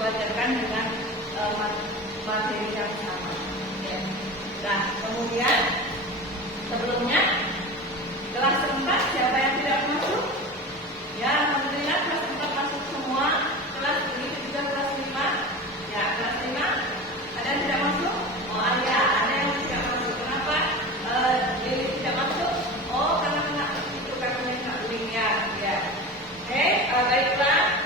diwajarkan dengan materi yang sama. Ya. Nah, kemudian sebelumnya kelas 4 siapa yang tidak masuk? Ya, alhamdulillah kelas 4 masuk semua. Kelas ini juga kelas 5. Ya, kelas 5 ada yang tidak masuk? Oh, ada yang tidak masuk. Kenapa Lili tidak masuk? Oh, karena itu karena kena link ya. Oke, baiklah.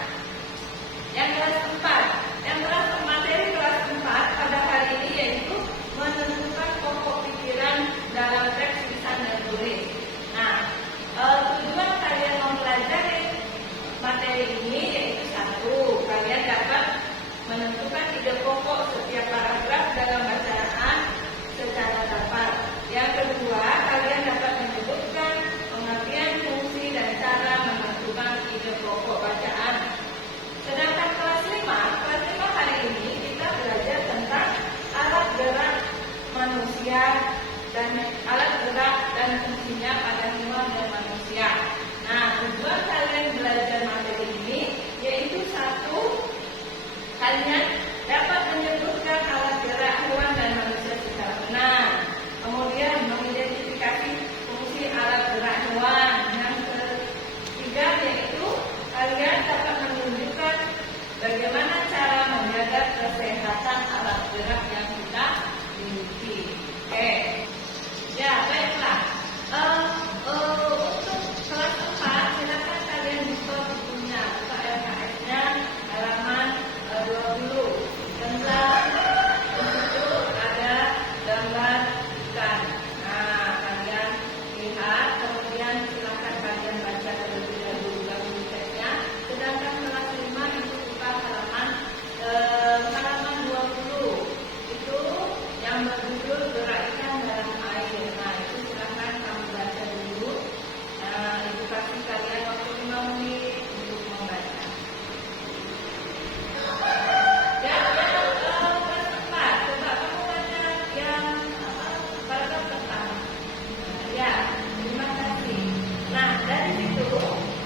Yang kelas 4, yang kelas materi kelas 4 pada hari ini yaitu menentukan pokok pikiran dalam teks tulisan dan tulis. Nah, tujuan kalian mempelajari materi ini yaitu satu, kalian dapat menentukan ide pokok setiap paragraf dalam bacaan secara dapat. Yang kedua, kalian dapat menyebutkan pengertian fungsi dan cara menentukan ide pokok bacaan. Sedangkan kelas 5 hari ini kita belajar tentang alat gerak manusia dan alat gerak dan fungsinya pada hewan dan manusia. Nah, tujuan kalian belajar materi ini yaitu satu, kalian dapat menyebutkan alat gerak hewan dan manusia secara benar. Kemudian mengidentifikasi fungsi alat gerak hewan. Yang ketiga yaitu kalian dapat menunjukkan bagaimana cara menjaga kesehatan alat gerak yang kita miliki. Oke. Ya, baiklah. Untuk kelas 4, silakan kalian buka bukunya, buka LKS-nya halaman 20. Tentang itu ada gambar ikan. Nah, kalian lihat, kemudian silakan kalian baca terlebih dahulu teksnya. Sedangkan kelas 5 itu buka halaman 20. Itu yang berjudul gerak ikan dalam air. Nah, itu silakan kamu baca dulu. Itu kasih kalian waktu 5 menit untuk membaca. Ya, kelas 4. Coba kamu baca yang paragraf pertama. Ya, terima kasih. Nah, dari situ,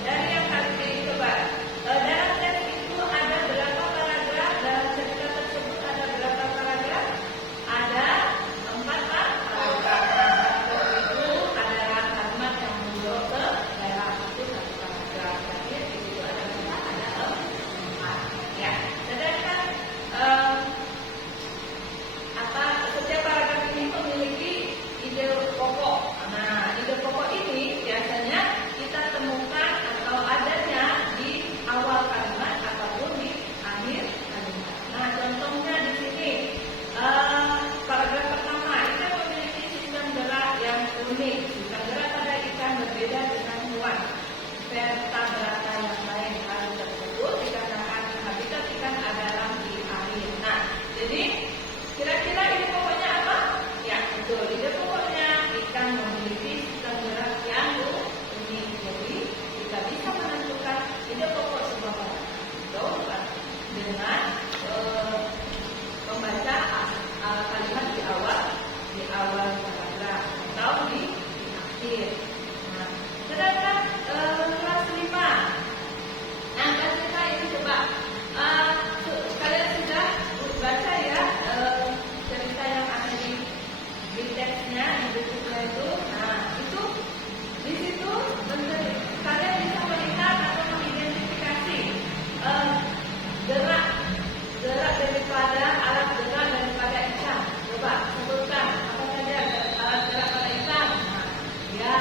dari yang kali ini coba. Dalam teks itu ada berapa paragraf? Dalam cerita tersebut ada berapa paragraf? Ada 4 paragraf. Itu adalah kalimat yang menunjuk ke dalam itu 1 paragraf. Jadi di situ ada berapa? Ada 4. Ya. Sedangkan setiap paragraf ini memiliki ide pokok. Nah, ide pokok ini biasanya kita temukan atau adanya di awal kalimat ataupun di akhir kalimat. Nah, contohnya di sini paragraf pertama, ikan memiliki sistem gerak yang unik. Sistem gerak pada ikan berbeda dengan hewan vertebrata yang lain. Hal tersebut dikarenakan habitat ikan adalah di air. Nah, jadi kira-kira ide pokoknya apa? Ya, betul. Ide pokoknya ikan memiliki sistem gerak yang unik. Jadi kita bisa menentukan ide pokok sebuah paragraf dengan membaca kalimat di awal paragraf atau di akhir. Nah, sedangkan kelas 5. Nah, kelas 5 ini coba kalian sudah baca ya cerita yang ada di teksnya, di bukunya itu. Nah, itu di situ kalian bisa melihat atau mengidentifikasi gerak daripada alat gerak daripada ikan. Coba sebutkan apa saja alat gerak pada ikan. Nah, ya,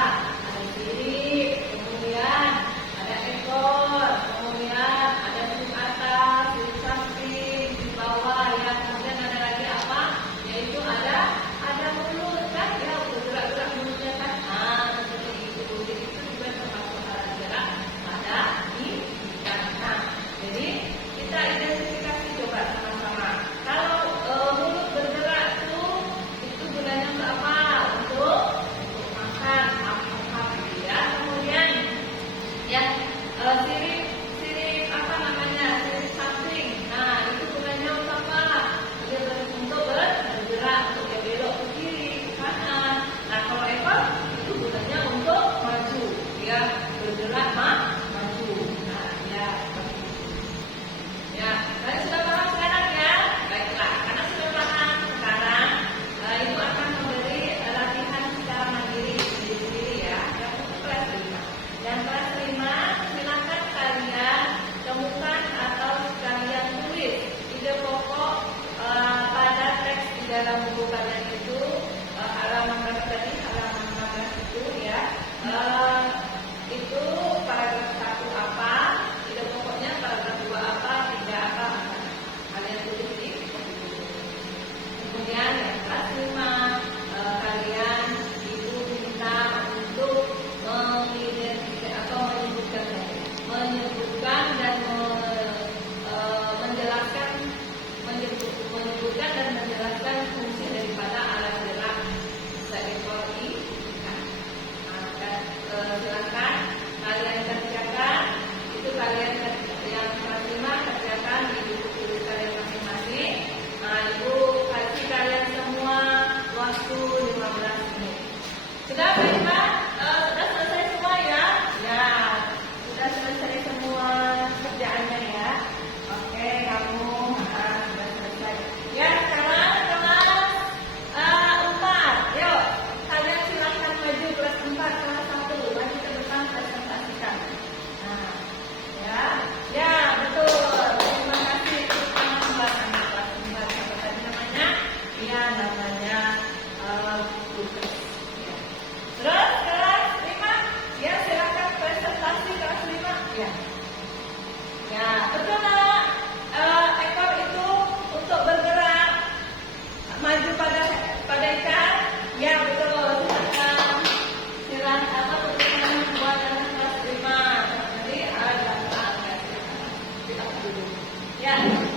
Ya.